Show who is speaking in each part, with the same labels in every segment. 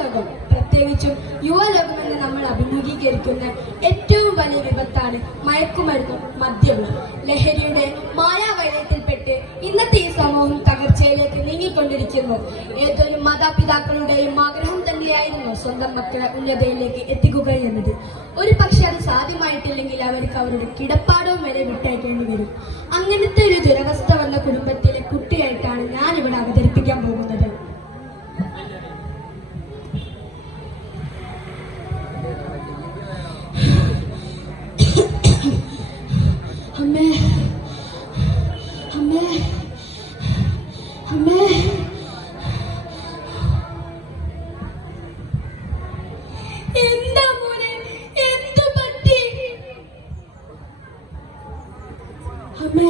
Speaker 1: ലോകം. പ്രത്യേകിച്ചും യുവലോകം എന്ന് നമ്മൾ അഭിമുഖീകരിക്കുന്ന ഏറ്റവും വലിയ വിപത്താണ് മയക്കുമരുന്നും മദ്യവും. ലഹരിയുടെ മായാവലയത്തിൽപ്പെട്ട് ഇന്നത്തെ ഈ സമൂഹം തകർച്ചയിലേക്ക് നീങ്ങിക്കൊണ്ടിരിക്കുന്നു. ഏതൊരു മാതാപിതാക്കളുടെയും ആഗ്രഹം തന്നെയായിരുന്നു സ്വന്തം മക്കളെ ഉന്നതയിലേക്ക് എത്തിക്കുക എന്നത്. ഒരു പക്ഷെ അത് സാധ്യമായിട്ടില്ലെങ്കിൽ അവർക്ക് അവരുടെ കിടപ്പാടവും വരെ വിട്ടയക്കേണ്ടി വരും. അങ്ങനത്തെ ഒരു ദുരവസ്ഥ അമ്മേ.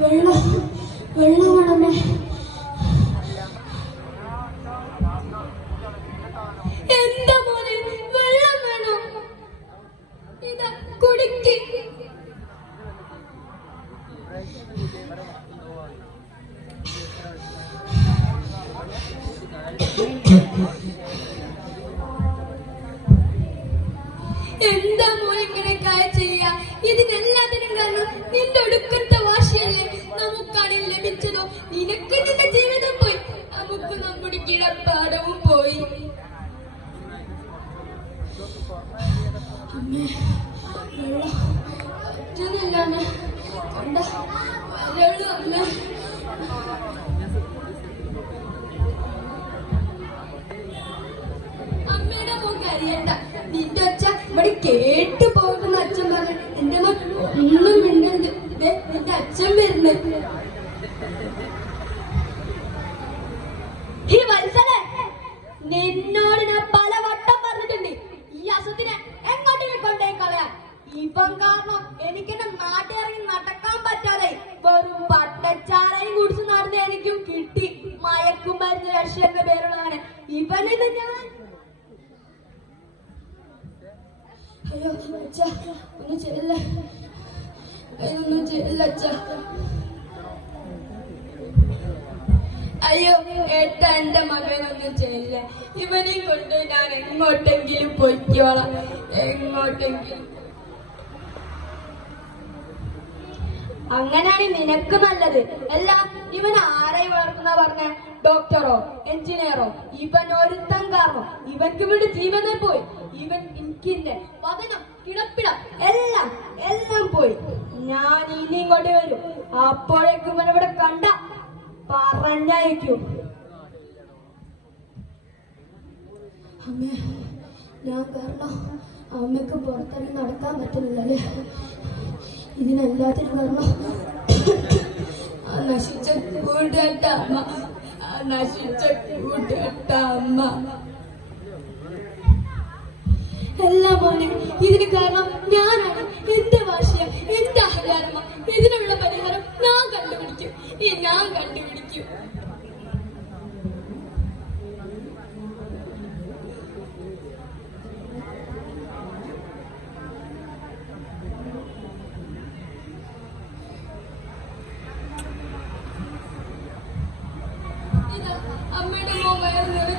Speaker 1: വെള്ളം വെള്ളം വേണമേ എന്താ മോനെ വെള്ളം വേണം? ഇതാ കുടിക്ക്. എന്താ ലഭിച്ചതോ നിനക്ക് നിന്റെ ജീവിതം പോയി. നമുക്ക് നമ്മുടെ കിടപ്പാടവും പോയി. പറ്റുന്നില്ലാണ് കണ്ട? വരളു അമ്മേ അമ്മയുടെ മോൻ കരയണ്ട നിന്റെ അച്ഛ ഇവിടെ കേട്ടു പോകുന്ന അച്ഛൻ പറഞ്ഞു. എന്റെ മോൻ ഒന്നും മിണ്ടരുത്. നിന്റെ അച്ഛൻ വരുന്നത് ഈ വത്സലെ നിന്നോട് ഞാൻ പല വട്ടം ഈ അസുഖത്തിനെ എങ്ങോട്ടെങ്കിലും കൊണ്ടേ കളയാൻ? ഇവൻ കാരണം എനിക്ക് എന്റെ നടക്കാൻ പറ്റാതെ വെറും പട്ടച്ചാരയും കുടിച്ച് നടന്ന കിട്ടി. മയക്കുമരുന്ന് രക്ഷ എന്ന പേരുള്ളവനെ. ഇവനിത് ഞാൻ അയ്യോ അച്ഛ ഒന്നും ചെല്ല ഒന്നും ചെല്ല അച്ഛ? അയ്യോ ഏട്ട എന്റെ മകനൊന്നും ചെയ്യില്ല. ഇവനെ കൊണ്ട് ഞാൻ എങ്ങോട്ടെങ്കിലും പൊയ്ക്കോളാം. എങ്ങോട്ടെങ്കിലും അങ്ങനെയാണ് നിനക്ക് നല്ലത്. അല്ല ഇവൻ ആരെ വളർത്തുന്ന പറഞ്ഞ? ഡോക്ടറോ എഞ്ചിനീയറോ ഇവൻ ഒരുത്തൻ കാരണം? ഇവൻക്ക് ഇവിടെ ജീവനെ പോയി. ഇവൻ എനിക്കിന്റെ വതനം കിടപ്പിടം എല്ലാം എല്ലാം പോയി. ഞാൻ ഇനി ഇങ്ങോട്ട് വരും. അപ്പോഴേക്കും ഇവൻ ഇവിടെ കണ്ട പറഞ്ഞയക്കും. അമ്മ ഞാൻ കാരണം അമ്മയ്ക്ക് പുറത്തിറങ്ങി നടക്കാൻ പറ്റുന്നില്ലല്ലേ ഇതിനെല്ലാത്തിനും കാരണം നശിച്ച കൂട്ടമ്മ അമ്മ. നശിച്ച കൂട്ടമ്മ അമ്മ. എല്ലാം മോനെ ഇതിന് കാരണം ഞാനാണ്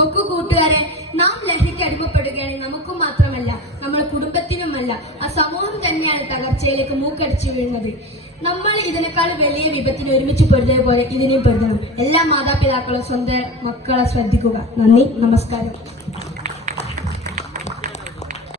Speaker 1: നോക്കൂ കൂട്ടുകാരെ നാം ലഹരിക്ക് അടിമപ്പെടുകയാണെങ്കിൽ നമുക്കും മാത്രമല്ല നമ്മുടെ കുടുംബത്തിനുമല്ല. ആ സമൂഹം തന്നെയാണ് തകർച്ചയിലേക്ക് മൂക്കടിച്ചു വീഴുന്നത്. നമ്മൾ ഇതിനേക്കാൾ വലിയ വിപത്തിന് ഒരുമിച്ച് പൊരുതിയ പോലെ ഇതിനെയും പൊരുതണം. എല്ലാ മാതാപിതാക്കളും സ്വന്തം മക്കളെ ശ്രദ്ധിക്കുക. നന്ദി നമസ്കാരം.